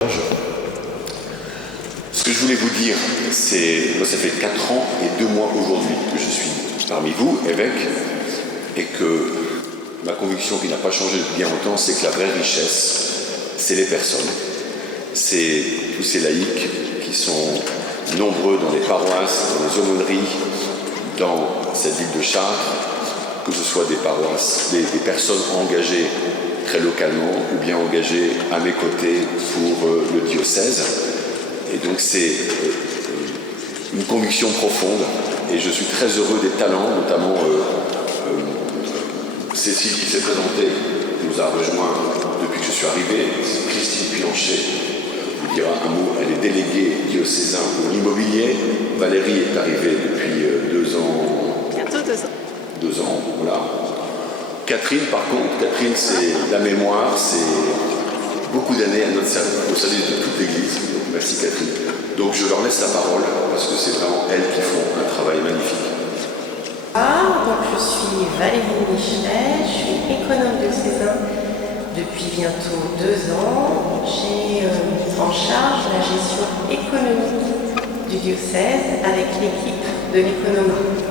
Ce que je voulais vous dire, c'est moi ça fait 4 ans et 2 mois aujourd'hui que je suis parmi vous, évêque, et que ma conviction qui n'a pas changé depuis bien longtemps, c'est que la vraie richesse, c'est les personnes. C'est tous ces laïcs qui sont nombreux dans les paroisses, dans les aumôneries, dans cette ville de Chartres, que ce soit des paroisses, des personnes engagées très localement ou bien engagées à mes côtés pour le diocèse. Et donc c'est une conviction profonde et je suis très heureux des talents, notamment Cécile qui s'est présentée, nous a rejoint depuis que je suis arrivé, Christine Pilanchet vous dira un mot, elle est déléguée diocésain pour l'immobilier, Valérie est arrivée depuis 2 ans. Bientôt 2 ans. 2 ans, voilà. Catherine par contre, Catherine c'est la mémoire, c'est beaucoup d'années au service de toute l'Église. Donc, merci Catherine. Donc je leur laisse la parole parce que c'est vraiment elles qui font un travail magnifique. Donc je suis Valérie Michelet, je suis économe diocésain depuis bientôt 2 ans. J'ai en charge la gestion économique du diocèse avec l'équipe de l'économat.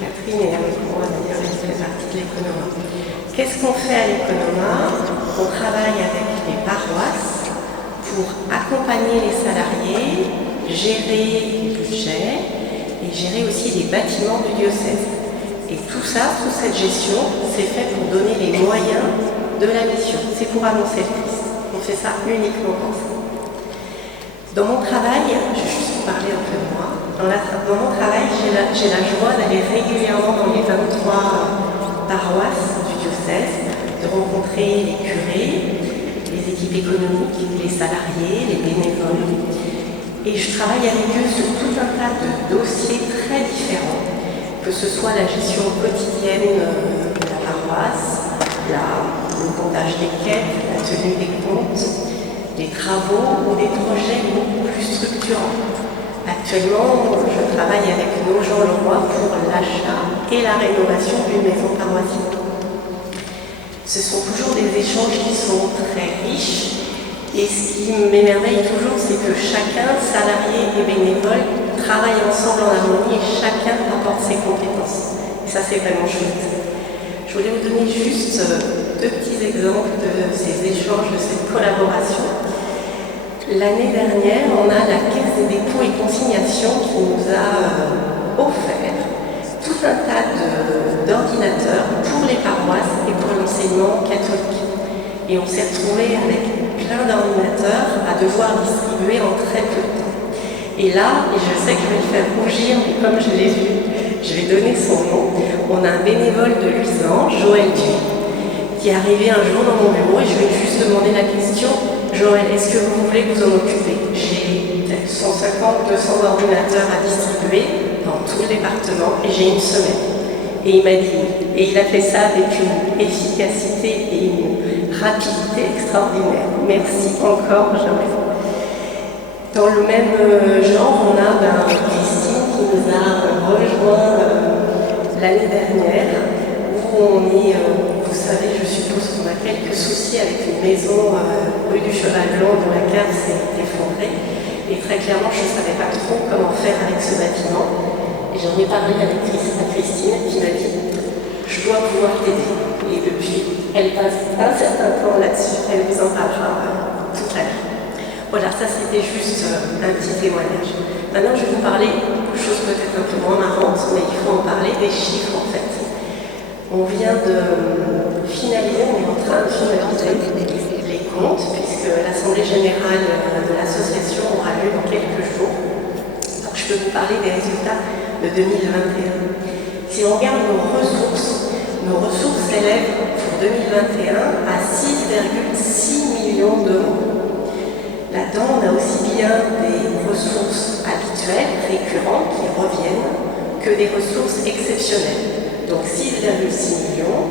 Catherine est avec moi d'ailleurs, elle fait partie de l'économat. Qu'est-ce qu'on fait à l'économat? On travaille avec les paroisses pour accompagner les salariés, gérer le budget et gérer aussi les bâtiments du diocèse. Et tout ça, toute cette gestion, c'est fait pour donner les moyens de la mission. C'est pour annoncer le Christ. On fait ça uniquement comme ça. Dans mon travail, je vais juste vous parler un peu de moi. Dans mon travail, j'ai la joie d'aller régulièrement dans les 23 paroisses du diocèse, de rencontrer les curés, les équipes économiques, les salariés, les bénévoles. Et je travaille avec eux sur tout un tas de dossiers très différents, que ce soit la gestion quotidienne de la paroisse, le comptage des quêtes, la tenue des comptes, des travaux ou des projets beaucoup plus structurants. Actuellement, je travaille avec Nogent-le-Roi pour l'achat et la rénovation d'une maison paroissiale. Ce sont toujours des échanges qui sont très riches. Et ce qui m'émerveille toujours, c'est que chacun, salarié et bénévole, travaille ensemble en harmonie et chacun apporte ses compétences. Et ça, c'est vraiment chouette. Je voulais vous donner juste 2 petits exemples de ces échanges, de cette collaboration. L'année dernière, on a la Caisse des dépôts et consignations qui nous a offert tout un tas d'ordinateurs pour les paroisses et pour l'enseignement catholique. Et on s'est retrouvés avec plein d'ordinateurs à devoir distribuer en très peu de temps. Et là, et je sais que je vais le faire rougir, mais comme je l'ai vu, je vais donner son nom. On a un bénévole de Luisan, Joël Duy, qui est arrivé un jour dans mon bureau et je lui ai juste demandé la question: Joël, est-ce que vous voulez vous en occuper? J'ai peut-être 150, 200 ordinateurs à distribuer dans tout le département et j'ai une semaine. Et il m'a dit oui. Et il a fait ça avec une efficacité et une rapidité extraordinaire. Merci encore, Joël. Dans le même genre, on a Christine qui nous a rejoint l'année dernière, où on est, vous savez, je suppose qu'on a quelques soucis avec une maison rue du Cheval Blanc dont la cave s'est effondrée. Et très clairement, je ne savais pas trop comment faire avec ce bâtiment. Et j'en ai parlé avec Christine qui m'a dit: je dois pouvoir t'aider. Et depuis, elle passe un certain temps là-dessus. Elle vous en parlera tout à l'heure. Voilà, ça c'était juste un petit témoignage. Maintenant, je vais vous parler de choses peut-être un peu moins marrantes, mais il faut en parler, des chiffres en fait. On vient de finaliser, on est en train de finaliser les comptes, puisque l'Assemblée Générale de l'association aura lieu dans quelques jours. Donc je peux vous parler des résultats de 2021. Si on regarde nos ressources s'élèvent pour 2021 à 6,6 millions d'euros. Là-dedans, on a aussi bien des ressources habituelles, récurrentes, qui reviennent, que des ressources exceptionnelles. Donc 6,6 millions.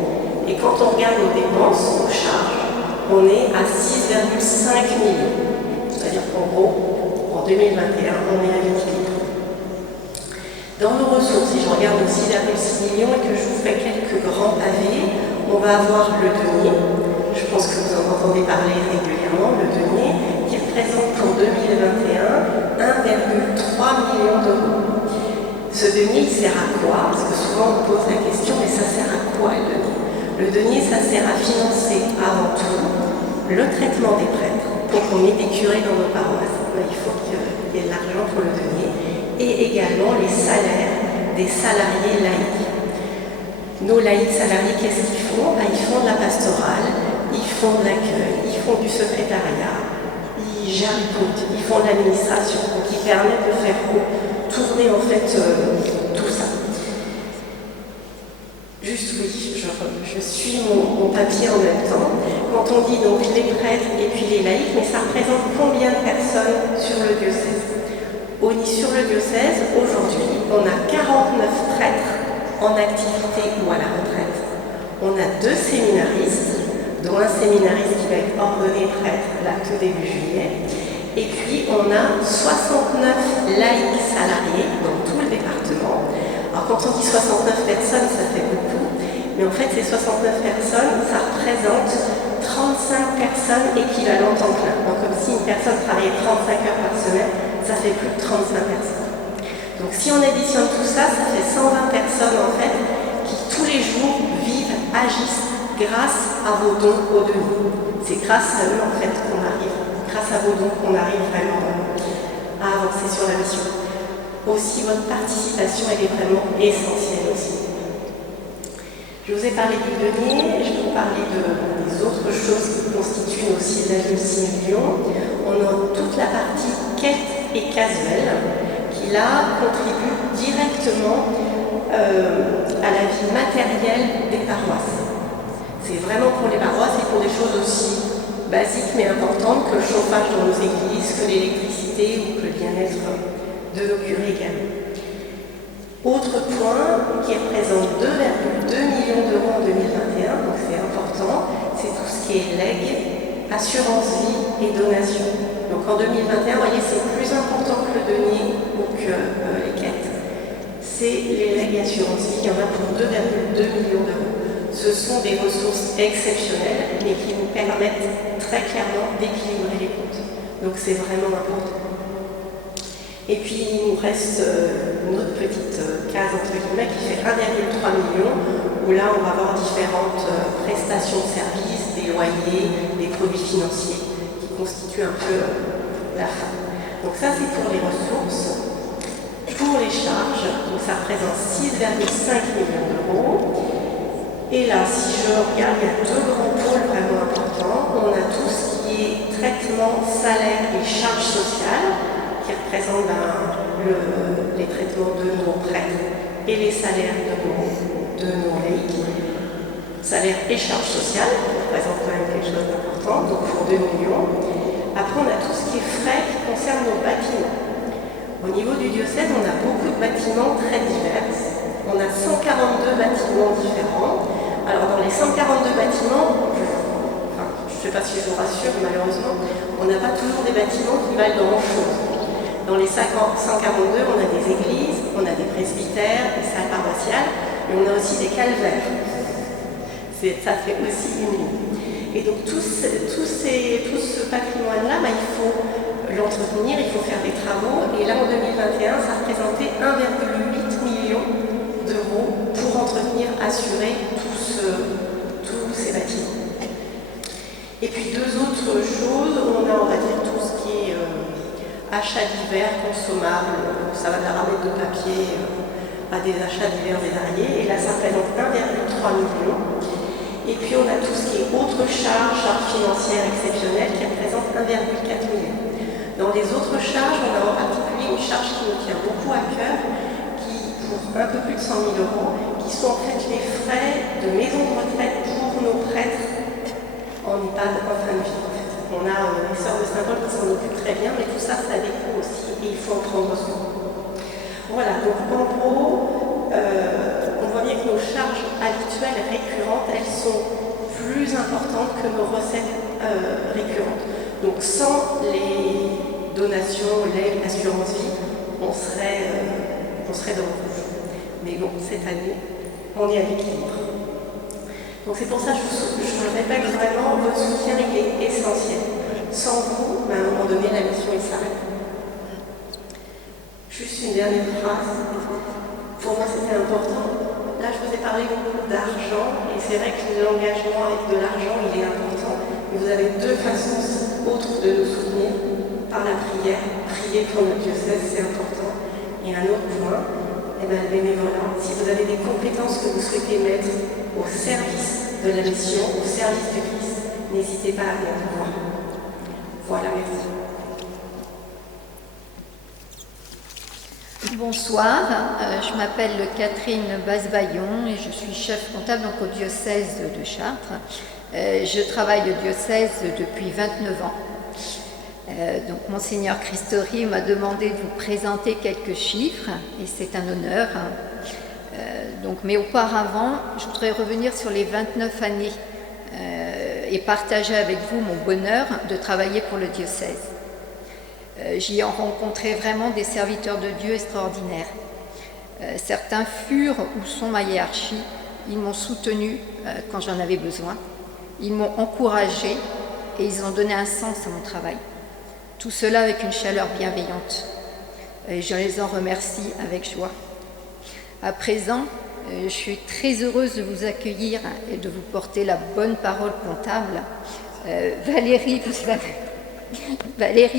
Et quand on regarde nos dépenses, nos charges, on est à 6,5 millions. C'est-à-dire qu'en gros, en 2021, on est à l'équilibre. Dans nos ressources, si je regarde nos 6,6 millions et que je vous fais quelques grands pavés, on va avoir le denier. Je pense que vous en entendez parler régulièrement, le denier, qui représente 2021 1,3 million d'euros. Ce denier, il sert à quoi? Parce que souvent on pose la question, mais ça sert à quoi le denier? Le denier, ça sert à financer avant tout le traitement des prêtres pour qu'on ait des curés dans nos paroisses. Il faut qu'il y ait de l'argent pour le denier. Et également les salaires des salariés laïcs. Nos laïcs salariés, qu'est-ce qu'ils font? Ils font de la pastorale, ils font de l'accueil, ils font du secrétariat, ils gèrent les comptes, ils font de l'administration, donc ils permettent de faire tourner en fait tout ça. Juste oui, je suis mon papier en même temps. Quand on dit donc les prêtres et puis les laïcs, mais ça représente combien de personnes sur le diocèse? Sur le diocèse, aujourd'hui, on a 49 prêtres en activité ou à la retraite. On a 2 séminaristes, dont un séminariste qui va être ordonné prêtre là tout début juillet. Et puis on a 69 laïcs salariés dans tout le département. Alors quand on dit 69 personnes, ça fait beaucoup, mais en fait ces 69 personnes, ça représente 35 personnes équivalentes en plein. Donc comme si une personne travaillait 35 heures par semaine, ça fait plus de 35 personnes. Donc si on additionne tout ça, ça fait 120 personnes en fait qui tous les jours vivent, agissent grâce à vos dons au denier. C'est grâce à eux en fait qu'on arrive, grâce à vos dons qu'on arrive vraiment à avancer sur la mission. Aussi votre participation elle est vraiment essentielle aussi. Je vous ai parlé du denier, je vais vous parler des autres choses qui constituent nos 6,6 millions. On a toute la partie quête et casuelle qui là contribue directement à la vie matérielle des paroisses. C'est vraiment pour les paroisses et pour des choses aussi basiques mais importantes que le chauffage dans nos églises, que l'électricité ou que le bien-être de nos curés également. Autre point qui représente 2,2 millions d'euros en 2021, donc c'est important, c'est tout ce qui est legs, assurance vie et donation. Donc en 2021, vous voyez, c'est plus important que le denier ou que les quêtes. C'est les legs assurance vie, il y en a pour 2,2 millions d'euros. Ce sont des ressources exceptionnelles, mais qui nous permettent très clairement d'équilibrer les comptes. Donc c'est vraiment important. Et puis il nous reste une autre petite case entre guillemets qui fait 1,3 million, où là on va avoir différentes prestations de services, des loyers, des produits financiers, qui constituent un peu la fin. Donc ça c'est pour les ressources. Pour les charges, donc ça représente 6,5 millions d'euros. Et là, si je regarde, il y a 2 grands pôles vraiment importants. On a tout ce qui est traitement, salaire et charges sociales, qui représentent les traitements de nos prêtres et les salaires de nos laïcs. Salaire et charges sociales, qui représentent quand même quelque chose d'important, donc pour 2 millions. Après, on a tout ce qui est frais qui concerne nos bâtiments. Au niveau du diocèse, on a beaucoup de bâtiments très divers. On a 142 bâtiments différents. Alors dans les 142 bâtiments, je ne sais pas si je vous rassure, malheureusement, on n'a pas toujours des bâtiments qui valent grand-chose. Dans les 142, on a des églises, on a des presbytères, des salles paroissiales, mais on a aussi des calvaires. Ça fait aussi une ligne. Et donc tout ce patrimoine-là, il faut l'entretenir, il faut faire des travaux. Et là, en 2021, ça représentait 1,8 million d'euros pour entretenir, assurer tous ces bâtiments. Et puis 2 autres choses, on va dire tout ce qui est achats divers, consommables, ça va de la ramette de papier à des achats divers et variés. Et là, ça représente 1,3 million. Et puis on a tout ce qui est autres charges financières exceptionnelles qui représentent 1,4 million. Dans les autres charges, on a en particulier une charge qui nous tient beaucoup à cœur, pour un peu plus de 100 000 euros, qui sont en fait les frais de maison de retraite pour nos prêtres en EHPAD en fin de vie. On a les sœurs de Saint-Paul qui s'en occupent très bien, mais tout ça, ça a des coûts aussi et il faut en prendre soin. Voilà, donc en gros, on voit bien que nos charges habituelles récurrentes, elles sont plus importantes que nos recettes récurrentes. Donc sans les donations, l'aide, l'assurance vie, on serait dans le rouge. Mais bon, cette année, on est à l'équilibre. Donc c'est pour ça que je le répète vraiment, votre soutien il est essentiel. Sans vous, à un moment donné, la mission s'arrête. Juste une dernière phrase. Pour moi, c'était important. Là, je vous ai parlé beaucoup d'argent, et c'est vrai que l'engagement avec de l'argent, il est important. Mais vous avez deux façons autres de nous soutenir, par la prière. Prier pour notre diocèse, c'est important. Et un autre point, le bénévolat. Si vous avez des compétences que vous souhaitez mettre au service de la mission, au service du Christ, n'hésitez pas à venir nous voir. Voilà, merci. Bonsoir, je m'appelle Catherine Basbaillon et je suis chef comptable donc, au diocèse de Chartres. Je travaille au diocèse depuis 29 ans. Donc Monseigneur Christori m'a demandé de vous présenter quelques chiffres et c'est un honneur. Mais auparavant, je voudrais revenir sur les 29 années et partager avec vous mon bonheur de travailler pour le diocèse. J'y ai rencontré vraiment des serviteurs de Dieu extraordinaires. Certains furent ou sont ma hiérarchie. Ils m'ont soutenu quand j'en avais besoin. Ils m'ont encouragé et ils ont donné un sens à mon travail. Tout cela avec une chaleur bienveillante. Et je les en remercie avec joie. À présent, je suis très heureuse de vous accueillir et de vous porter la bonne parole comptable. Valérie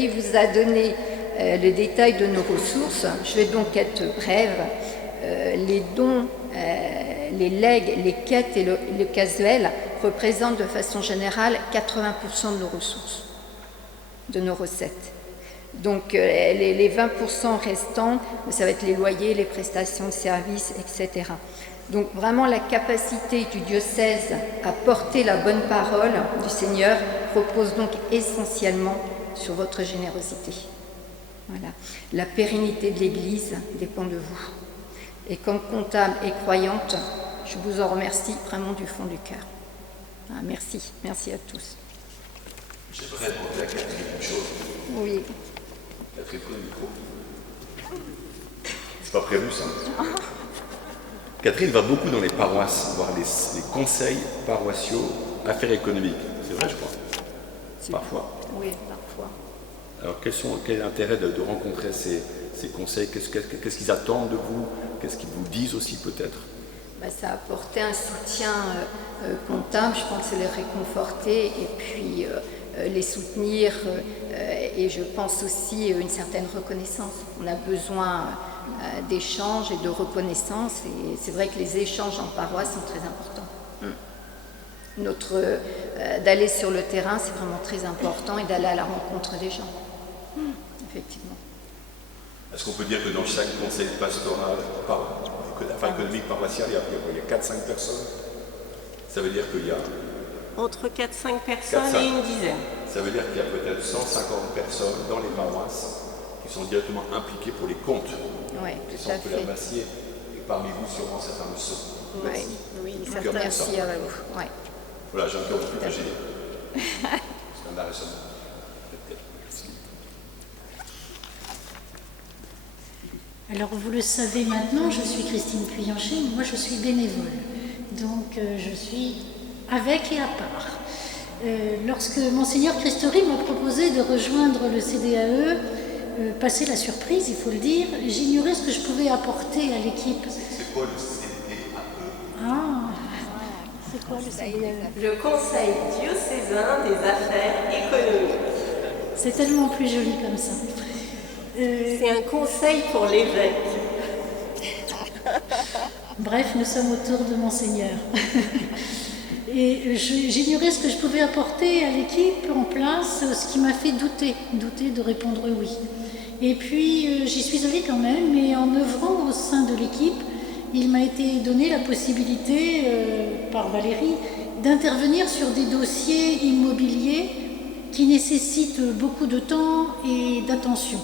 vous a donné le détail de nos ressources. Je vais donc être brève. Les dons, les legs, les quêtes et le casuel représentent de façon générale 80% de nos ressources, de nos recettes. Donc les 20% restants, ça va être les loyers, les prestations de services, etc. Donc vraiment la capacité du diocèse à porter la bonne parole du Seigneur repose donc essentiellement sur votre générosité. Voilà. La pérennité de l'Église dépend de vous. Et comme comptable et croyante, je vous en remercie vraiment du fond du cœur. Merci, merci à tous. J'aimerais demander à Catherine une chose. Oui. Catherine, prenez le micro. C'est pas prévu ça. Catherine va beaucoup dans les paroisses, voir les conseils paroissiaux, affaires économiques. C'est vrai, je crois. Parfois. Oui, parfois. Alors, quel est l'intérêt de rencontrer ces conseils? Qu'est-ce qu'ils attendent de vous? Qu'est-ce qu'ils vous disent aussi, peut-être? Ça a apporté un soutien comptable, je pense, c'est les réconforter et puis les soutenir. Et je pense aussi une certaine reconnaissance. On a besoin d'échanges et de reconnaissance. Et c'est vrai que les échanges en paroisse sont très importants. D'aller sur le terrain, c'est vraiment très important et d'aller à la rencontre des gens. Effectivement. Est-ce qu'on peut dire que dans chaque conseil pastoral, économique, paroissial, il y a 4-5 personnes? Ça veut dire qu'il y a... Entre 4-5 personnes et une dizaine. Ça veut dire qu'il y a peut-être 150 personnes dans les paroisses qui sont directement impliquées pour les comptes. Oui, tout à fait. Massier, et parmi vous, sûrement certains le sont. Oui, certains. Merci à vous. Ouais. Voilà, j'ai encore plus âgé. C'est un arrêt sonore. Alors, vous le savez maintenant, je suis Christine Puyanchet, moi je suis bénévole. Donc, je suis avec et à part. Lorsque Monseigneur Christori m'a proposé de rejoindre le CDAE, passer la surprise, il faut le dire, j'ignorais ce que je pouvais apporter à l'équipe. C'est quoi le CDAE? C'est quoi le CDAE? Le Conseil diocésain des affaires économiques. C'est tellement plus joli comme ça. C'est un conseil pour l'évêque. Bref, nous sommes autour de Monseigneur. Et j'ignorais ce que je pouvais apporter à l'équipe en place, ce qui m'a fait douter de répondre oui. Et puis j'y suis allée quand même, et en œuvrant au sein de l'équipe, il m'a été donné la possibilité, par Valérie, d'intervenir sur des dossiers immobiliers qui nécessitent beaucoup de temps et d'attention.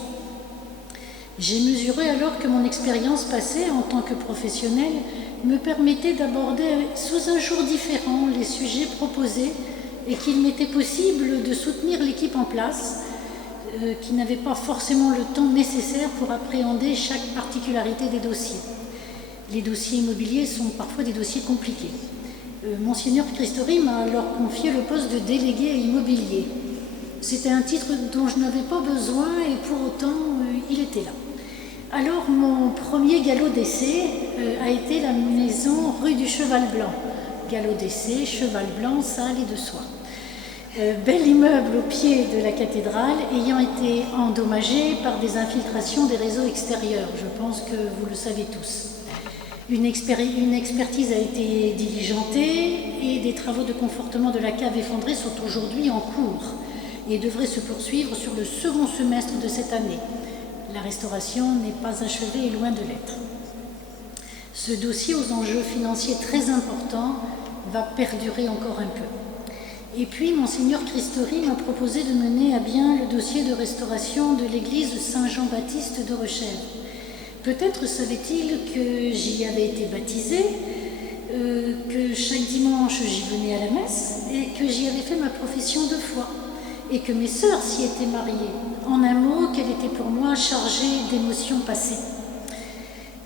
J'ai mesuré alors que mon expérience passée en tant que professionnelle me permettait d'aborder sous un jour différent les sujets proposés et qu'il m'était possible de soutenir l'équipe en place qui n'avait pas forcément le temps nécessaire pour appréhender chaque particularité des dossiers. Les dossiers immobiliers sont parfois des dossiers compliqués. Monseigneur Christori m'a alors confié le poste de délégué immobilier. C'était un titre dont je n'avais pas besoin et pour autant, il était là. Alors, mon premier galop d'essai a été la maison rue du Cheval Blanc. Galop d'essai, cheval blanc, ça allait de soi. Bel immeuble au pied de la cathédrale ayant été endommagé par des infiltrations des réseaux extérieurs. Je pense que vous le savez tous. Une expertise a été diligentée et des travaux de confortement de la cave effondrée sont aujourd'hui en cours et devraient se poursuivre sur le second semestre de cette année. La restauration n'est pas achevée et loin de l'être. Ce dossier aux enjeux financiers très importants va perdurer encore un peu. Et puis, Monseigneur Christori m'a proposé de mener à bien le dossier de restauration de l'église Saint-Jean-Baptiste de Rechèvre. Peut-être savait-il que j'y avais été baptisée, que chaque dimanche j'y venais à la messe et que j'y avais fait ma profession de foi et que mes sœurs s'y étaient mariées. En un mot, qu'elle était pour moi chargée d'émotions passées.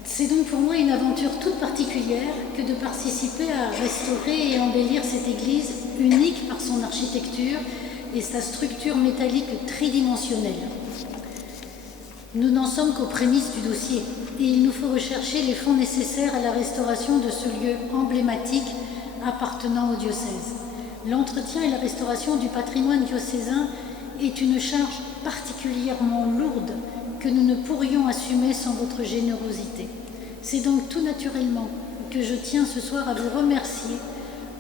C'est donc pour moi une aventure toute particulière que de participer à restaurer et embellir cette église unique par son architecture et sa structure métallique tridimensionnelle. Nous n'en sommes qu'aux prémices du dossier et il nous faut rechercher les fonds nécessaires à la restauration de ce lieu emblématique appartenant au diocèse. L'entretien et la restauration du patrimoine diocésain est une charge particulièrement lourde que nous ne pourrions assumer sans votre générosité. C'est donc tout naturellement que je tiens ce soir à vous remercier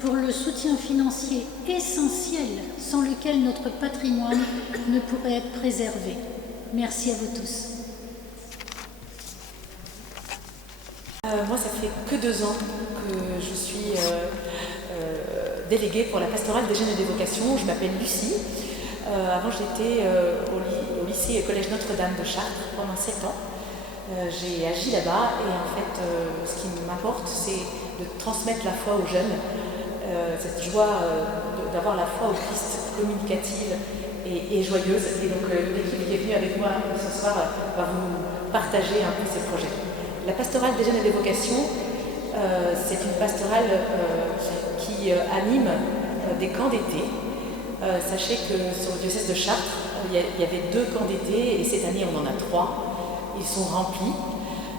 pour le soutien financier essentiel sans lequel notre patrimoine ne pourrait être préservé. Merci à vous tous. Moi, ça fait que 2 ans que je suis déléguée pour la pastorale des jeunes et des vocations. Je m'appelle Lucie. Avant, j'étais au lycée et collège Notre-Dame de Chartres pendant 7 ans. J'ai agi là-bas et en fait, ce qui m'importe, c'est de transmettre la foi aux jeunes, cette joie d'avoir la foi au Christ communicative et joyeuse. Et donc, l'équipe qui est venue avec moi ce soir va vous partager un peu ces projets. La pastorale des jeunes et des vocations, c'est une pastorale qui anime des camps d'été. Sachez que sur le diocèse de Chartres, il y avait 2 camps d'été et cette année on en a 3. Ils sont remplis.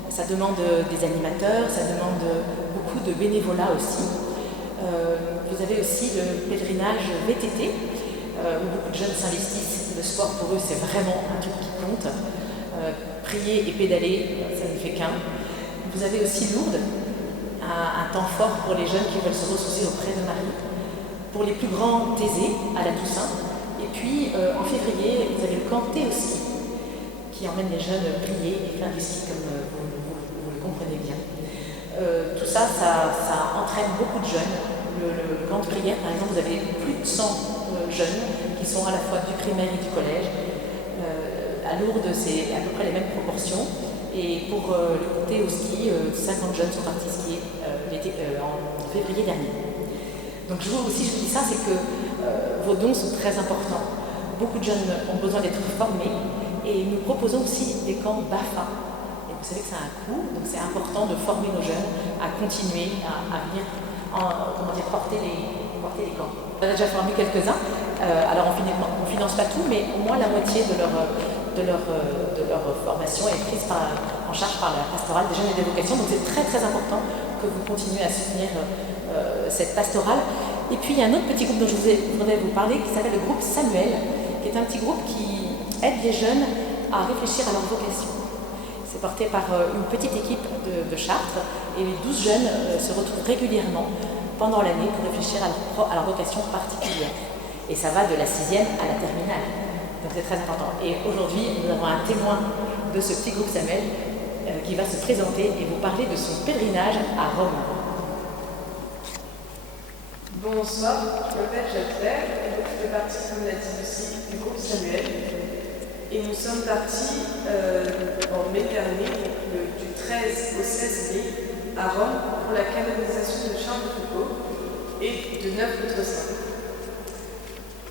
Ça demande des animateurs, ça demande beaucoup de bénévolat aussi. Vous avez aussi le pèlerinage VTT, où beaucoup de jeunes s'investissent. Le sport pour eux, c'est vraiment un truc qui compte. Prier et pédaler, ça ne fait qu'un. Vous avez aussi Lourdes, un temps fort pour les jeunes qui veulent se ressourcer auprès de Marie. Pour les plus grands, Thésée, à la Toussaint. Et puis, en février, vous avez le camp Théoski, qui emmène les jeunes prier et faire du ski, comme vous le comprenez bien. Tout ça, ça entraîne beaucoup de jeunes. Le camp de prière, par exemple, vous avez plus de 100 jeunes qui sont à la fois du primaire et du collège. À Lourdes, c'est à peu près les mêmes proportions. Et pour le Théoski, 50 jeunes sont partis skier en février dernier. Donc je vous dis ça, c'est que vos dons sont très importants. Beaucoup de jeunes ont besoin d'être formés et nous proposons aussi des camps BAFA. Et vous savez que ça a un coût, donc c'est important de former nos jeunes à continuer à venir porter les camps. On a déjà formé quelques-uns, alors on ne finance pas tout, mais au moins la moitié de leur formation est prise en charge par la pastorale des jeunes et des vocations. Donc c'est très très important que vous continuez à soutenir cette pastorale. Et puis il y a un autre petit groupe dont je voudrais vous parler qui s'appelle le groupe Samuel, qui est un petit groupe qui aide les jeunes à réfléchir à leur vocation. C'est porté par une petite équipe de Chartres et les 12 jeunes se retrouvent régulièrement pendant l'année pour réfléchir à leur vocation particulière. Et ça va de la 6e à la terminale. Donc c'est très important. Et aujourd'hui, nous avons un témoin de ce petit groupe Samuel qui va se présenter et vous parler de son pèlerinage à Rome. Bonsoir, je m'appelle Jacques Claire et donc je fais partie, comme l'a dit Lucie, du groupe Samuel. Et nous sommes partis en mai dernier, du 13 au 16 mai, à Rome pour la canonisation de Charles de Foucault et de 9 autres saints.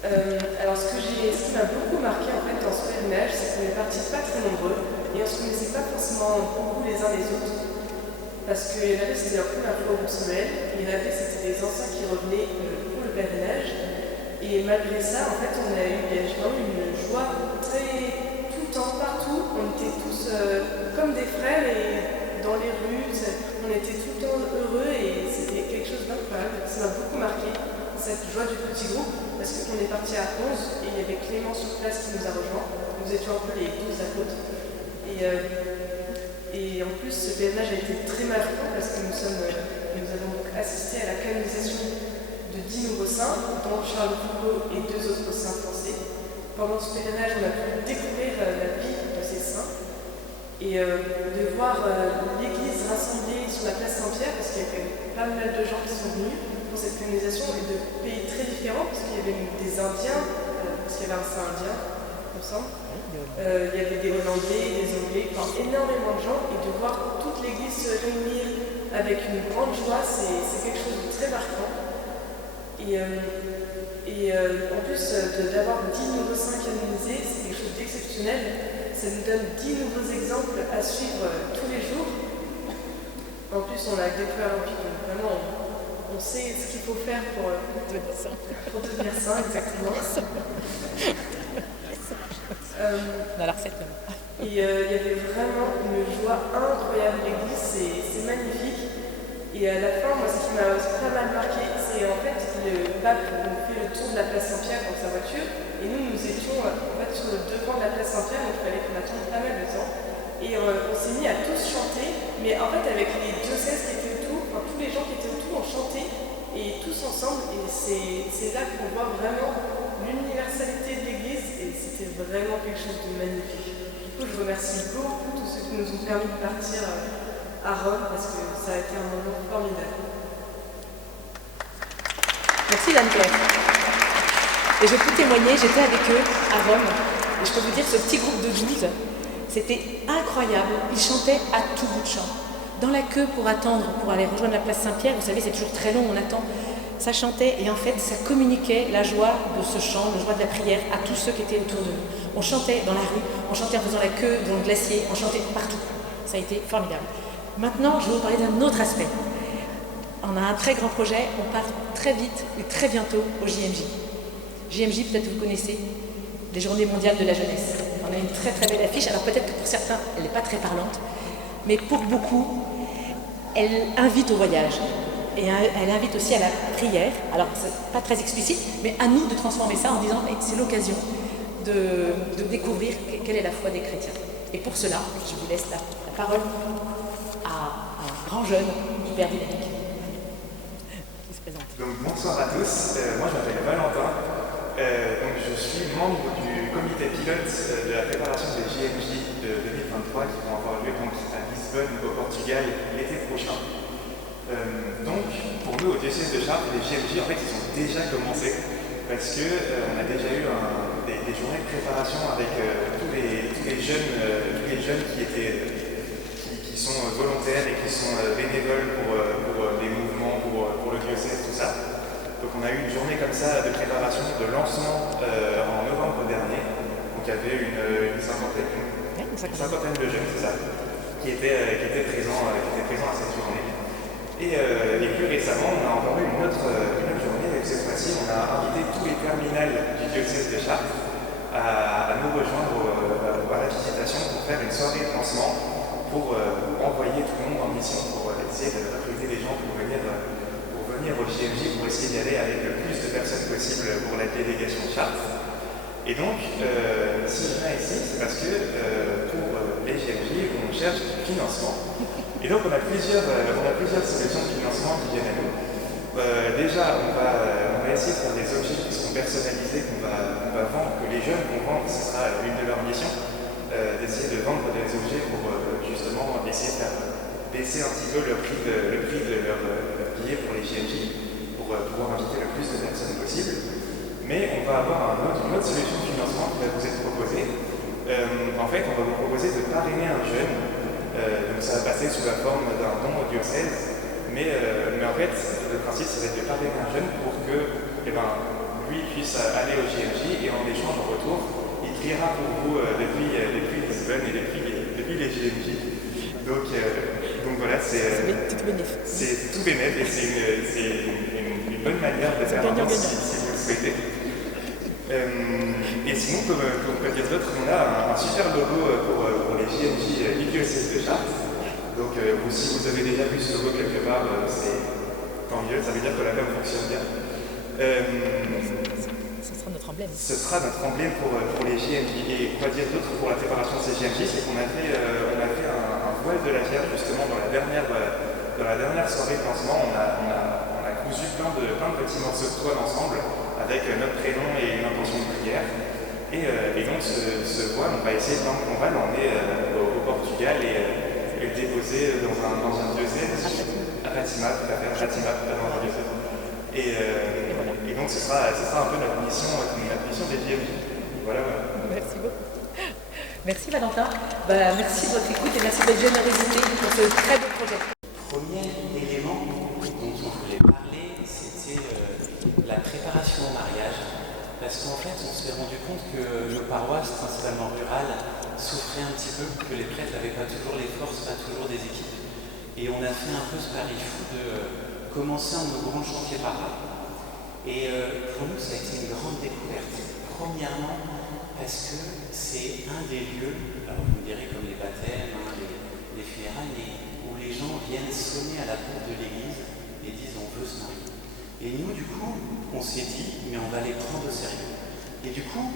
Alors ce qui m'a beaucoup marqué en fait dans ce pèlerinage, c'est qu'on est partis pas très nombreux et on ne se connaissait pas forcément beaucoup les uns les autres. Parce qu'il y en avait, c'était leur première fois au groupe Samuel, et il y en avait, c'était des anciens qui revenaient pour le pèlerinage. Et malgré ça, en fait, on a eu vraiment une joie tout le temps, partout. On était tous comme des frères et dans les rues, on était tout le temps heureux et c'était quelque chose d'incroyable. Ça m'a beaucoup marqué, cette joie du petit groupe, parce qu'on est parti à 11 et il y avait Clément sur place qui nous a rejoints. Nous étions un peu les 12 apôtres. Et en plus, ce pèlerinage a été très marquant parce que nous avons donc assisté à la canonisation de 10 nouveaux saints, dont Charles Foucault et 2 autres saints français. Pendant ce pèlerinage, on a pu découvrir la vie de ces saints et de voir l'église rassemblée sur la place Saint-Pierre, parce qu'il y a quand même pas mal de gens qui sont venus pour cette canonisation et de pays très différents, parce qu'il y avait des Indiens, parce qu'il y avait un saint indien, il me semble. Il y avait des Hollandais, des Anglais, enfin énormément de gens, et de voir toute l'église se réunir avec une grande joie, c'est quelque chose de très marquant. En plus d'avoir 10 nouveaux saints canonisés, c'est quelque chose d'exceptionnel. Ça nous donne 10 nouveaux exemples à suivre tous les jours. En plus, on a découvert un peu, donc vraiment, on sait ce qu'il faut faire pour devenir saint. Pour devenir saint, exactement. On a la recette même. Et il y avait vraiment une joie incroyable. L'église, c'est magnifique. Et à la fin, moi, ce qui m'a pas mal marqué, c'est en fait le pape nous fait le tour de la place Saint-Pierre dans sa voiture. Et nous étions en fait sur le devant de la place Saint-Pierre, donc il fallait qu'on attende pas mal de temps. Et on s'est mis à tous chanter, mais en fait avec les diocèses qui étaient autour, enfin tous les gens qui étaient autour, on chantait, et tous ensemble. Et c'est là qu'on voit vraiment l'universalité de l'Église, et c'était vraiment quelque chose de magnifique. Du coup, je remercie beaucoup tous ceux qui nous ont permis de partir à Rome, parce que ça a été un moment formidable. Merci Anne-Claire. Et je peux témoigner, j'étais avec eux à Rome, et je peux vous dire que ce petit groupe de 12, c'était incroyable. Ils chantaient à tout bout de champ. Dans la queue pour attendre, pour aller rejoindre la place Saint-Pierre, vous savez, c'est toujours très long, on attend. Ça chantait et en fait, ça communiquait la joie de ce chant, la joie de la prière à tous ceux qui étaient autour de nous. On chantait dans la rue, on chantait en faisant la queue dans le glacier, on chantait partout. Ça a été formidable. Maintenant, je vais vous parler d'un autre aspect. On a un très grand projet, on part très vite et très bientôt au JMJ. JMJ, peut-être vous connaissez, les Journées mondiales de la jeunesse. On a une très très belle affiche, alors peut-être que pour certains, elle n'est pas très parlante, mais pour beaucoup, elle invite au voyage. Et elle invite aussi à la prière. Alors, c'est pas très explicite, mais à nous de transformer ça en disant c'est l'occasion de découvrir quelle est la foi des chrétiens. Et pour cela, je vous laisse la parole à un grand jeune hyper dynamique qui se présente. Donc, bonsoir à tous. Moi, je m'appelle Valentin. Donc, je suis membre du comité pilote de la préparation des JMJ de 2023 qui vont avoir lieu donc, à Lisbonne, au Portugal, l'été prochain. Donc, pour nous, au diocèse de Chartres, les JMJ, en fait, ils ont déjà commencé parce qu'on a déjà eu des journées de préparation avec tous les jeunes qui sont volontaires et qui sont bénévoles pour des mouvements, pour le diocèse, tout ça. Donc, on a eu une journée comme ça de préparation, de lancement en novembre dernier. Donc, il y avait une cinquantaine de jeunes, c'est ça, qui étaient présents à cette journée. Et plus récemment, on a encore eu une autre journée, avec cette fois-ci, on a invité tous les terminales du diocèse de Chartres à nous rejoindre à la visitation pour faire une soirée de lancement pour envoyer tout le monde en mission, pour essayer de recruter des gens pour venir au JMJ, pour essayer d'y aller avec le plus de personnes possible pour la délégation de Chartres. Et donc, si je viens ici, c'est parce que pour les JMJ, on cherche du financement. Et donc on a plusieurs solutions de financement qui viennent à nous. Déjà, on va essayer de faire des objets qui seront personnalisés, qu'on va vendre, que les jeunes vont vendre, ce sera une de leurs missions, d'essayer de vendre des objets pour justement essayer de faire baisser un petit peu le prix de leur billet pour les JMJ, pour pouvoir inviter le plus de personnes possible. Mais on va avoir une autre solution de financement qui va vous être proposée. En fait, on va vous proposer de parrainer un jeune. Donc ça va passer sous la forme d'un don au diocèse, mais en fait, le principe, ça va être de parrainer un jeune pour que lui puisse aller au JMJ et en échange, en retour, il priera pour vous depuis Lisbonne et depuis les JMJ. Donc voilà, c'est tout bénéf et c'est une bonne manière de faire un don si vous le souhaitez. Et sinon, comme vous pouvez dire d'autres, on a un super logo pour les JMJ du diocèse de Chartres. Donc si vous avez déjà vu ce logo quelque part, c'est tant mieux, ça veut dire que la com fonctionne bien. Ce sera notre emblème. Ce sera notre emblème pour les JMJ. Et quoi dire d'autre pour la préparation de ces JMJ, c'est qu'on a fait un voile de la Vierge justement dans la dernière soirée de lancement. On a cousu plein de petits morceaux de toile ensemble avec notre prénom et une intention de prière. Et donc ce voile, on va essayer on va l'emmener au Portugal et le déposer dans un diocèse. À Fatima, tout à fait, à Fatima, dans un diocèse. Et donc ce sera un peu notre mission des JMJ. Voilà. Merci beaucoup. Merci Valentin. Merci de votre écoute et merci de votre générosité pour ce très beau projet. Premier élément dont on voulait parler, c'était la préparation au mariage. Parce qu'en fait, on s'est rendu compte que nos paroisses, principalement rurales, souffraient un petit peu, que les prêtres n'avaient pas toujours les forces, pas toujours des équipes. Et on a fait un peu ce pari fou de commencer un de nos grands chantiers par là. Et pour nous, ça a été une grande découverte. Premièrement, parce que c'est un des lieux, alors vous me direz comme les baptêmes, les funérailles, mais où les gens viennent sonner à la porte de l'église et disent on veut se marier. Et nous, du coup, on s'est dit, mais on va les prendre au sérieux. Et du coup,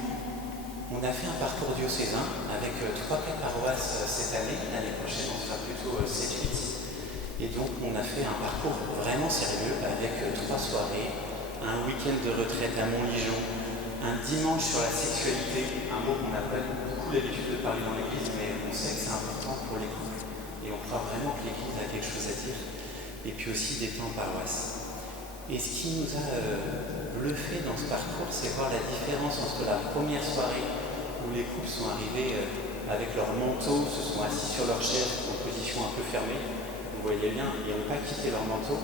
on a fait un parcours diocésain avec 3-4 paroisses cette année. L'année prochaine, on sera plutôt 7-8. Et donc, on a fait un parcours vraiment sérieux avec 3 soirées, un week-end de retraite à Montligeon, un dimanche sur la sexualité, un mot qu'on n'a pas beaucoup l'habitude de parler dans l'église, mais on sait que c'est important pour les couples. Et on croit vraiment que l'église a quelque chose à dire. Et puis aussi des temps en paroisse. Et ce qui nous a bluffé dans ce parcours, c'est voir la différence entre la première soirée où les couples sont arrivés avec leur manteau, se sont assis sur leur chaise en position un peu fermée. Vous voyez bien, ils n'ont pas quitté leur manteau.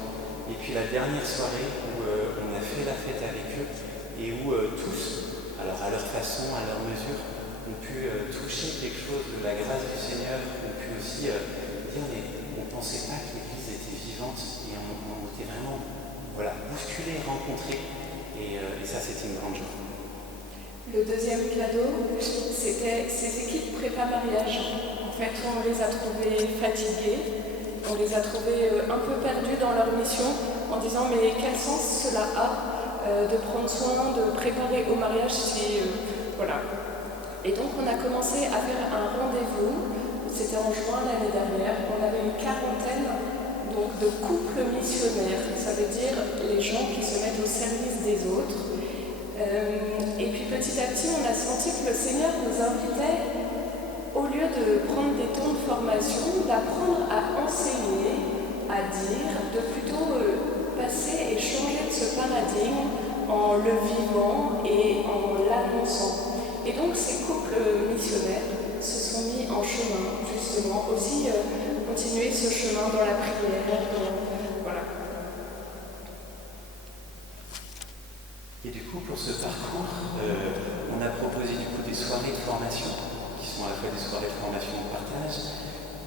Et puis la dernière soirée où on a fait la fête avec eux et où tous, alors à leur façon, à leur mesure, ont pu toucher quelque chose de la grâce du Seigneur, ont pu aussi dire mais on ne pensait pas que l'Église était vivante et on était vraiment bousculés, rencontrés et ça c'était une grande joie. Le deuxième cadeau, c'était ces équipes prépa-mariage. En fait, on les a trouvés fatigués, on les a trouvés un peu perdus dans leur mission en disant mais quel sens cela a de prendre soin, de préparer au mariage si... voilà. Et donc on a commencé à faire un rendez-vous, c'était en juin l'année dernière, on avait une quarantaine donc de couples missionnaires, ça veut dire les gens qui se mettent au service des autres. Et puis petit à petit, on a senti que le Seigneur nous invitait, au lieu de prendre des temps de formation, d'apprendre à enseigner, à dire, de plutôt passer et changer de ce paradigme en le vivant et en l'annonçant. Et donc ces couples missionnaires se sont mis en chemin, justement, aussi continuer ce chemin dans la prière, voilà. Et du coup, pour ce parcours, on a proposé du coup des soirées de formation, qui sont à la fois des soirées de formation de partage,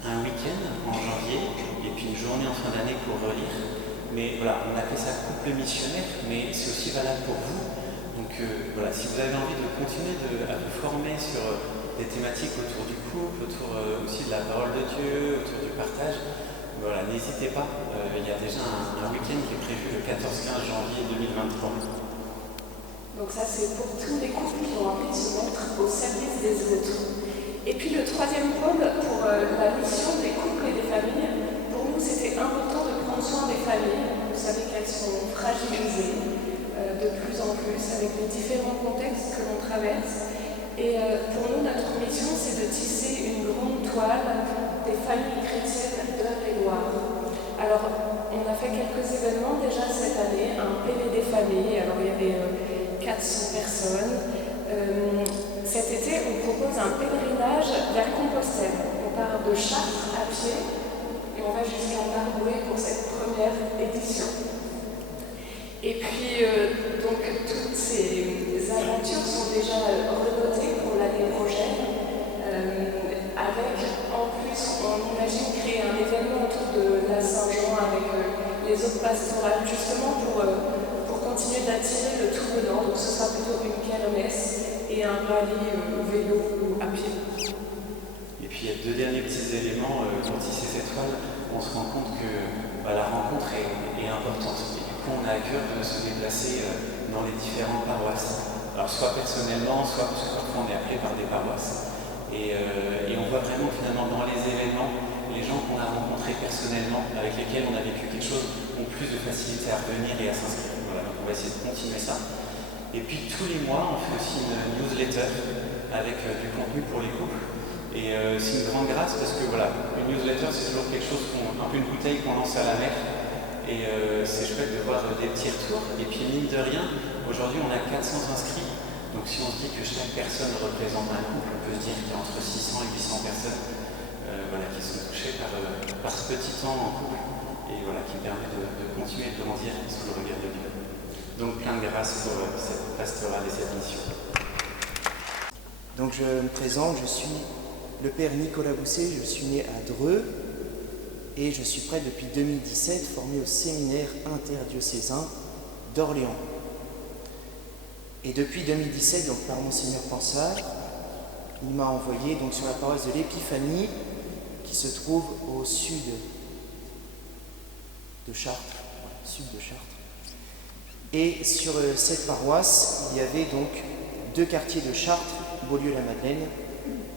un week-end en janvier, et puis une journée en fin d'année pour relire. Mais voilà, on appelle ça couple missionnaire, mais c'est aussi valable pour vous. Donc si vous avez envie de continuer à vous former sur des thématiques autour du couple, autour aussi de la parole de Dieu, autour du partage, n'hésitez pas. Il y a déjà un week-end qui est prévu le 14-15 janvier 2023. Donc ça, c'est pour tous les couples qui ont envie de se mettre au service des autres. Et puis le troisième pôle, pour la mission des couples et des familles, pour nous, c'était important de prendre soin des familles. Vous savez qu'elles sont fragilisées de plus en plus avec les différents contextes que l'on traverse. Et pour nous, notre mission, c'est de tisser une grande toile des familles chrétiennes d'Eure-et-Loire. Alors, on a fait quelques événements déjà cette année, un PV des familles. Alors, il y avait 400 personnes. Cet été, on propose un pèlerinage vers Compostelle. On part de Chartres à pied et on va jusqu'à Tarbouet pour cette première édition. Et puis, donc, toutes ces aventures sont déjà renotées pour l'année prochaine. Avec, en plus, on imagine créer un événement autour de la Saint-Jean avec les autres pastorales, justement pour continuer d'attirer le tout venant. Donc, ce sera plutôt une kermesse et un rallye au vélo ou à pied. Et puis il y a deux derniers petits éléments. Quand Tisser cette toile, on se rend compte que la rencontre est importante. Et du coup, on a à cœur de se déplacer dans les différentes paroisses. Alors soit personnellement, soit parce que parfois on est appelé par des paroisses. Et on voit vraiment finalement dans les événements, les gens qu'on a rencontrés personnellement, avec lesquels on a vécu quelque chose, ont plus de facilité à revenir et à s'inscrire. Voilà, donc on va essayer de continuer ça. Et puis tous les mois, on fait aussi une newsletter avec du contenu pour les couples. Et c'est une grande grâce parce que voilà, une newsletter c'est toujours quelque chose, un peu une bouteille qu'on lance à la mer. Et c'est chouette de voir des petits retours. Et puis mine de rien, aujourd'hui on a 400 inscrits. Donc si on se dit que chaque personne représente un couple, on peut se dire qu'il y a entre 600 et 800 personnes qui sont touchées par ce petit temps en couple. Et voilà, qui permet de continuer de grandir sous le regard de Dieu. Donc plein de grâce pour cette pastorale et cette mission. Donc je me présente, je suis le père Nicolas Bousset, je suis né à Dreux et je suis prêtre depuis 2017, formé au séminaire interdiocésain d'Orléans. Et depuis 2017, donc par Monseigneur Pansard, il m'a envoyé donc sur la paroisse de l'Épiphanie qui se trouve au sud de Chartres, sud de Chartres. Et sur cette paroisse, il y avait donc 2 quartiers de Chartres, Beaulieu-la-Madeleine,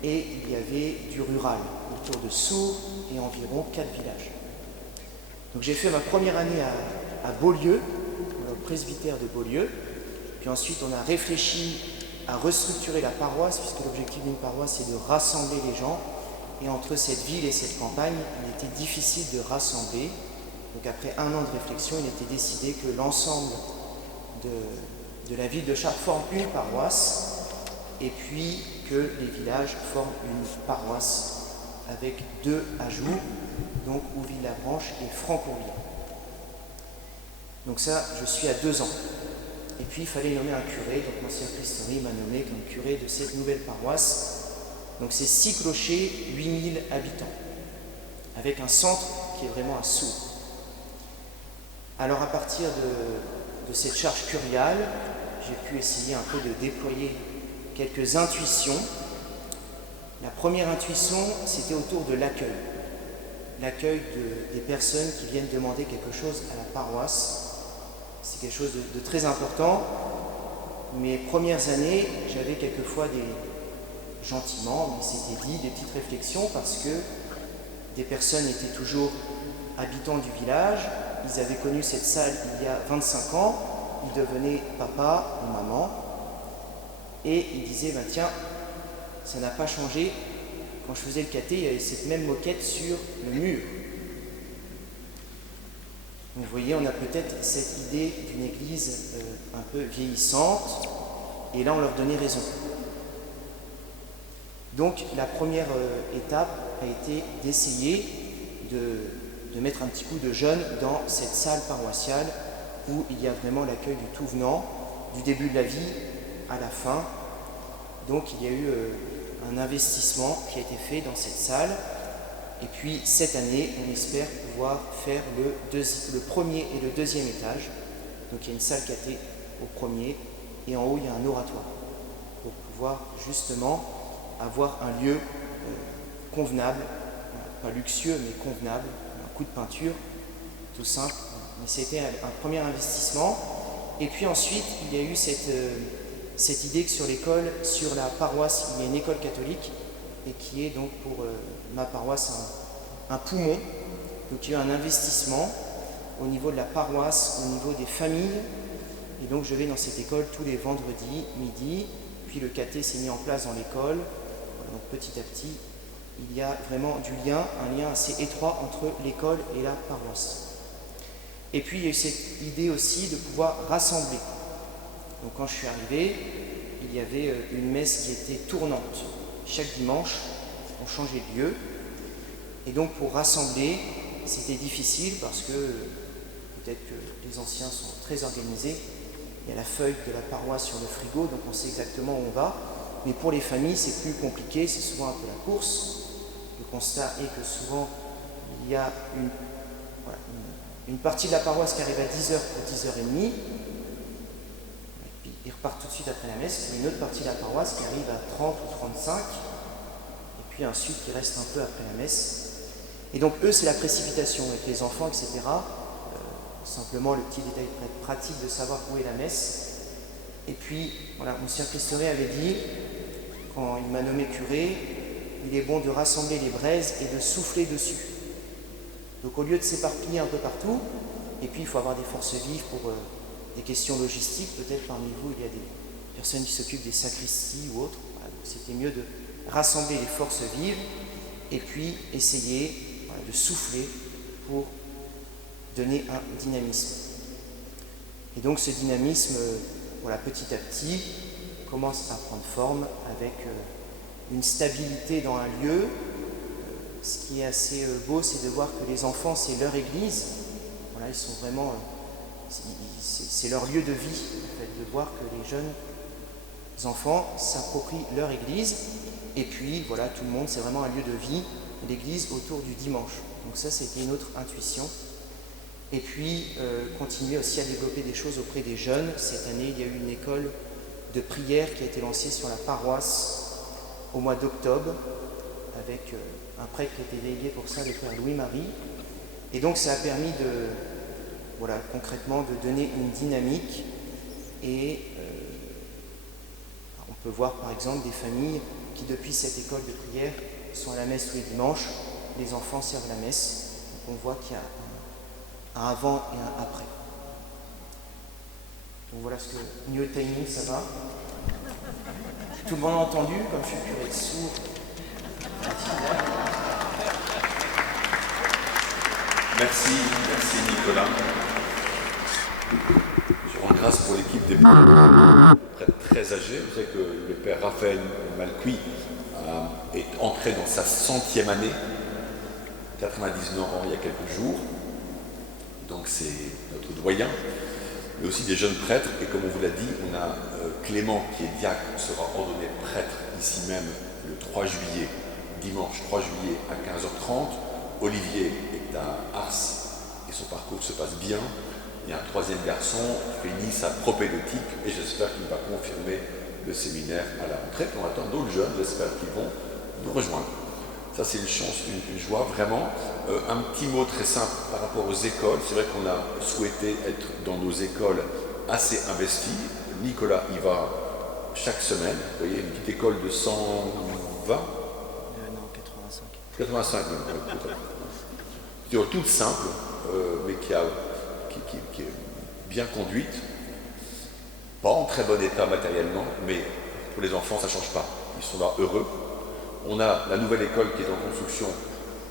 et il y avait du rural, autour de Sours et environ 4 villages. Donc j'ai fait ma première année à Beaulieu, au presbytère de Beaulieu, puis ensuite on a réfléchi à restructurer la paroisse, puisque l'objectif d'une paroisse c'est de rassembler les gens, et entre cette ville et cette campagne, il était difficile de rassembler. Donc après 1 an de réflexion, il était décidé que l'ensemble de la ville de Chartres forme une paroisse, et puis que les villages forment une paroisse avec 2 ajouts, donc Ouville-la-Branche et Francourville. Donc ça, je suis à 2 ans. Et puis il fallait nommer un curé, donc Monseigneur Christori m'a nommé comme curé de cette nouvelle paroisse. Donc c'est 6 clochers, 8000 habitants, avec un centre qui est vraiment à Sours. Alors à partir de cette charge curiale, j'ai pu essayer un peu de déployer quelques intuitions. La première intuition, c'était autour de l'accueil. L'accueil des personnes qui viennent demander quelque chose à la paroisse. C'est quelque chose de très important. Mes premières années, j'avais quelquefois gentiment, mais c'était dit, des petites réflexions parce que des personnes étaient toujours habitants du village. Ils avaient connu cette salle il y a 25 ans. Ils devenaient papa ou maman. Et ils disaient, tiens, ça n'a pas changé. Quand je faisais le caté, il y avait cette même moquette sur le mur. Donc, vous voyez, on a peut-être cette idée d'une église un peu vieillissante. Et là, on leur donnait raison. Donc, la première étape a été d'essayer de mettre un petit coup de jeunes dans cette salle paroissiale où il y a vraiment l'accueil du tout venant, du début de la vie à la fin. Donc il y a eu un investissement qui a été fait dans cette salle. Et puis cette année, on espère pouvoir faire le premier et le deuxième étage. Donc il y a une salle cathé au premier et en haut il y a un oratoire pour pouvoir justement avoir un lieu convenable, pas luxueux mais convenable, un coup de peinture, tout simple. Mais c'était un premier investissement. Et puis ensuite, il y a eu cette idée que sur l'école, sur la paroisse, il y a une école catholique et qui est donc pour ma paroisse un poumon. Donc il y a eu un investissement au niveau de la paroisse, au niveau des familles. Et donc je vais dans cette école tous les vendredis, midi. Puis le caté s'est mis en place dans l'école. Donc petit à petit, il y a vraiment un lien assez étroit entre l'école et la paroisse. Et puis il y a eu cette idée aussi de pouvoir rassembler. Donc quand je suis arrivé, il y avait une messe qui était tournante. Chaque dimanche, on changeait de lieu. Et donc pour rassembler, c'était difficile parce que peut-être que les anciens sont très organisés. Il y a la feuille de la paroisse sur le frigo, donc on sait exactement où on va. Mais pour les familles, c'est plus compliqué, c'est souvent un peu la course. Le constat est que souvent, il y a une partie de la paroisse qui arrive à 10h pour 10h30. Et puis ils repartent tout de suite après la messe. Il y a une autre partie de la paroisse qui arrive à 30 ou 35, et puis ensuite qui reste un peu après la messe. Et donc eux, c'est la précipitation avec les enfants, etc. Simplement le petit détail pratique de savoir où est la messe. Et puis, voilà, Monsieur Christoré avait dit, quand il m'a nommé curé, il est bon de rassembler les braises et de souffler dessus. Donc au lieu de s'éparpiller un peu partout, et puis il faut avoir des forces vives pour des questions logistiques, peut-être parmi vous il y a des personnes qui s'occupent des sacristies ou autres, voilà, donc c'était mieux de rassembler les forces vives et puis essayer de souffler pour donner un dynamisme. Et donc ce dynamisme, voilà, petit à petit, commence à prendre forme avec une stabilité dans un lieu. Ce qui est assez beau, c'est de voir que les enfants, c'est leur église. Voilà, ils sont vraiment, c'est leur lieu de vie, en fait, de voir que les jeunes enfants s'approprient leur église. Et puis, voilà, tout le monde, c'est vraiment un lieu de vie, l'église autour du dimanche. Donc ça, c'était une autre intuition. Et puis, continuer aussi à développer des choses auprès des jeunes. Cette année, il y a eu une école de prière qui a été lancée sur la paroisse au mois d'octobre, avec un prêtre qui était délégué pour ça, le frère Louis-Marie. Et donc, ça a permis de, voilà, concrètement, de donner une dynamique. Et on peut voir, par exemple, des familles qui, depuis cette école de prière, sont à la messe tous les dimanches. Les enfants servent la messe. Donc, on voit qu'il y a un avant et un après. Donc voilà ce que niveau timing, ça va. Tout le monde a entendu, comme je suis curé de sourd. Merci Nicolas. Je rends grâce pour l'équipe des prêtres très âgés. Vous savez que le père Raphaël Malcuit est entré dans sa 100e année, 99 ans il y a quelques jours. Donc c'est notre doyen, mais aussi des jeunes prêtres. Et comme on vous l'a dit, on a Clément qui est diacre, sera ordonné prêtre ici même le 3 juillet, dimanche 3 juillet à 15h30. Olivier est à Ars et son parcours se passe bien. Il y a un troisième garçon qui finit sa propédeutique et j'espère qu'il va confirmer le séminaire à la rentrée. On attend d'autres jeunes, j'espère qu'ils vont nous rejoindre. Ça, c'est une chance, une joie, vraiment. Un petit mot très simple par rapport aux écoles. C'est vrai qu'on a souhaité être dans nos écoles assez investis. Nicolas y va chaque semaine. Vous voyez, une petite école de 120 Non, 85. 85 même. C'est toute simple, mais qui est bien conduite. Pas en très bon état matériellement, mais pour les enfants, ça ne change pas. Ils sont là heureux. On a la nouvelle école qui est en construction.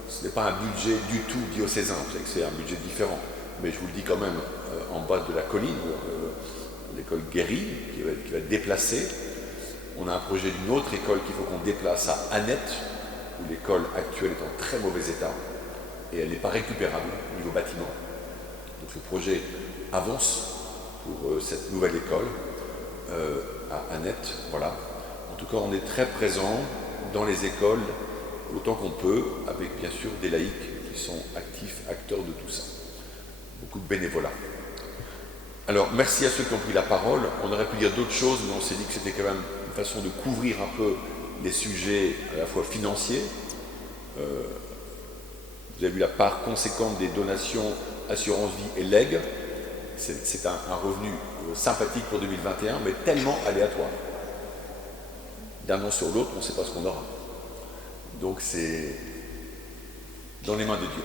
Ce n'est pas un budget du tout diocésain, c'est un budget différent. Mais je vous le dis quand même, en bas de la colline, l'école Guéry, qui va être déplacée. On a un projet d'une autre école qu'il faut qu'on déplace à Annette, où l'école actuelle est en très mauvais état. Et elle n'est pas récupérable au niveau bâtiment. Donc le projet avance pour cette nouvelle école à Annette. Voilà. En tout cas, on est très présent dans les écoles autant qu'on peut, avec bien sûr des laïcs qui sont actifs, acteurs de tout ça. Beaucoup de bénévolat. Alors, merci à ceux qui ont pris la parole. On aurait pu dire d'autres choses, mais on s'est dit que c'était quand même une façon de couvrir un peu les sujets à la fois financiers. Vous avez vu la part conséquente des donations, assurance vie et legs. C'est un revenu sympathique pour 2021, mais tellement aléatoire. D'un an sur l'autre, on ne sait pas ce qu'on aura. Donc c'est dans les mains de Dieu.